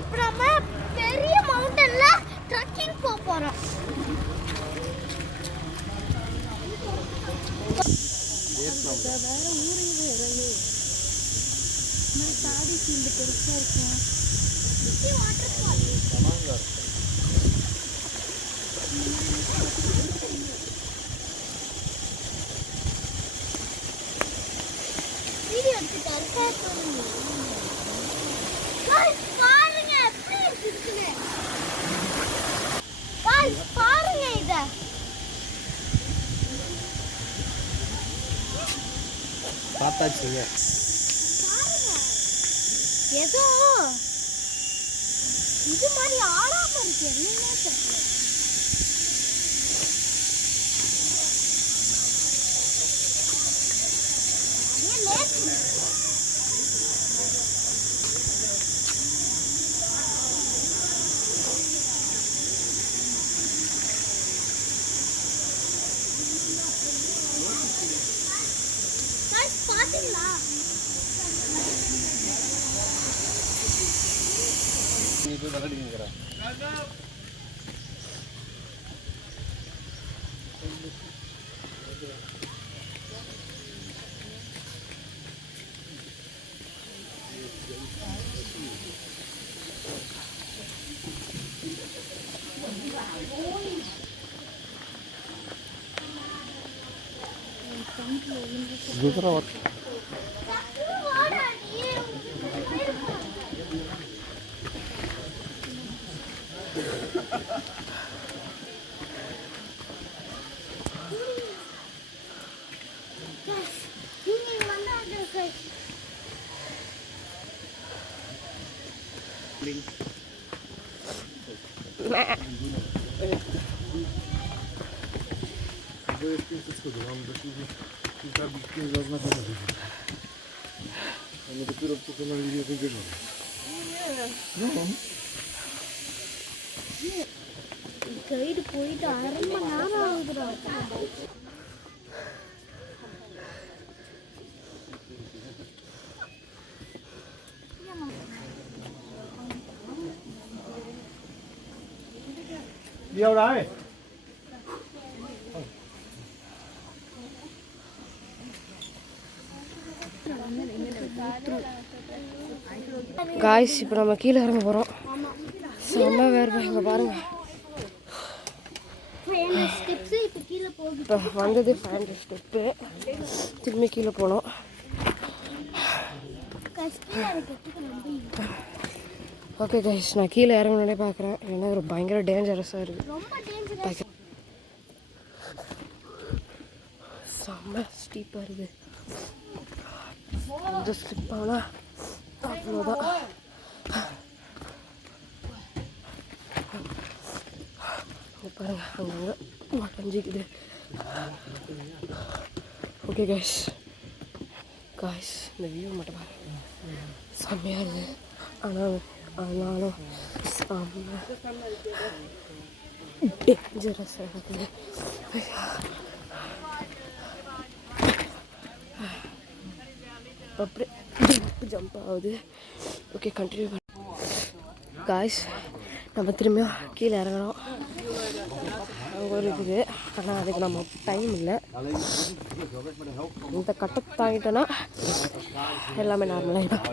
இப்போ நம்ம பெரிய மவுண்டன்ல ட்ரெக்கிங் போறோம். வேற ஊரையும் வேறையே தாடி ஃபீல்டு பெருசா இருக்கும். வாட்டர் ஃபால் வீடியோ எடுத்துட்டாரு. பாருங்க எப்படி இருக்குன்னு. பாருங்க இத. பார்த்தாச்சுங்க. ஏதோ இது மாதிரி ஆடாம இருக்கு. என்னன்னு தெரியல. பாத்தீங்களா? நீ போய் விளையாடுங்கற. Gujarat Kilka bitków zaznaczonych. Mamy dopiero pokonali jeden wieżowy. No. Guide போயிட்டு 1/2 மணி நேரம் ஆகுதுடா. Đi đâu đấy? காய்ஸ் இப்போ நம்ம கீழே இறங்க போகிறோம். செம்ம வேர்வை இங்கே பாருங்க. இப்போ வந்தது 500 ஸ்டெப்பு. திரும்பி கீழே போனோம். ஓகே கைஸ், நான் கீழே இறங்கணுன்னே பார்க்குறேன். ஏன்னா ஒரு பயங்கர டேஞ்சரஸாக இருக்குது. செம்ம ஸ்டீப்பாக இருக்குது. கொஞ்சம் ஸ்லிப் ஆனால் அவ்வளோதான். பாருங்க அங்கங்கே மட்டஞ்சிக்குது. ஓகே கைஸ், இந்த வியூ மட்டும் பாருங்க. செம்மையாக இருக்குது. ஆனாலும் செம்ம டேஞ்சரஸாக இருக்குது. அப்படியே ஜம்ப் ஆகுது. ஓகே, கண்டினியூ பண்ண காய்ஸ். நம்ம திரும்பியும் கீழே இறங்கணும். அங்கே ஒரு இருக்குது, ஆனால் அதுக்கு நம்ம டைம் இல்லை. இந்த கட்டத்தை தாங்கிட்டோன்னா எல்லாமே நார்மலாகிடும்.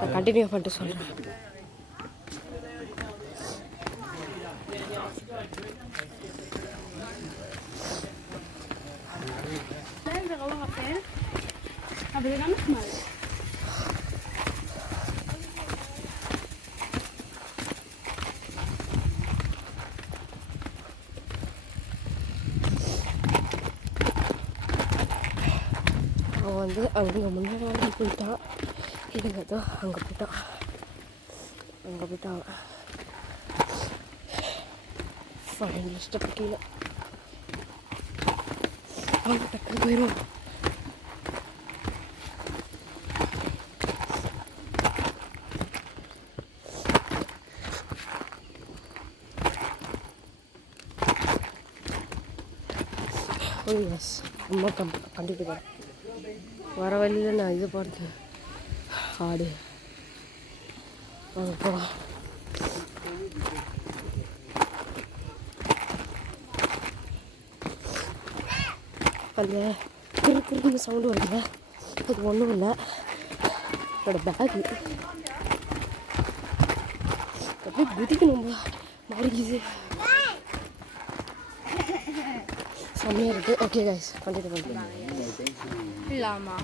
நான் கண்டினியூ பண்ணிட்டு சொல்கிறேன். அவன் வந்து அங்கே முன்னாடி போயிட்டான். இதுங்கதோ அங்கே போயிட்டான். ஃபைனல் ஸ்டெப் கீழே அவங்க டக்குன்னு போயிடும். எஸ், அம்மா கண்டிப்பாக வர வழியில் நான் இது பார்த்தேன். ஆடு வாங்க போகலாம். அந்த குறுக்குன்னு சவுண்டு வருதுல்ல, அது ஒன்றும் இல்லை, என்னோடய பேகு. அப்படியே குதிக்கணும் மாறிக்குது, செம்மையாக இருக்குது. ஓகே கைஸ், கண்டினியூ பண்ணுறேன். இல்லாமா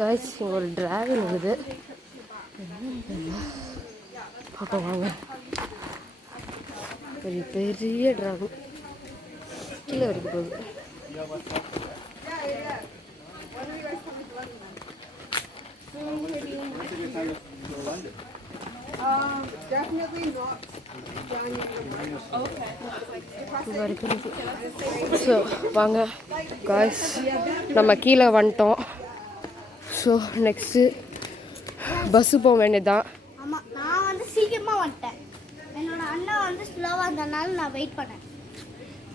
கைஸ், இங்கே ஒரு டிராகன் இருக்குது, பார்ப்போம் வாங்க. ஒரு பெரிய டிராகன் கீழே வரைக்கும் போகுது. ஸோ வாங்க காய்ஸ், நம்ம கீழே வந்துட்டோம். ஸோ நெக்ஸ்ட்டு பஸ்ஸு போக வேண்டியதுதான். ஆமாம், நான் வந்து சீக்கிரமாக வந்துட்டேன். என்னோட அண்ணா வந்து ஸ்லோவாக இருந்தனால நான் வெயிட் பண்ணேன்.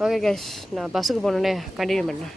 ஓகே காய்ஸ், நான் பஸ்ஸுக்கு போனோடனே கண்டினியூ பண்ணேன்.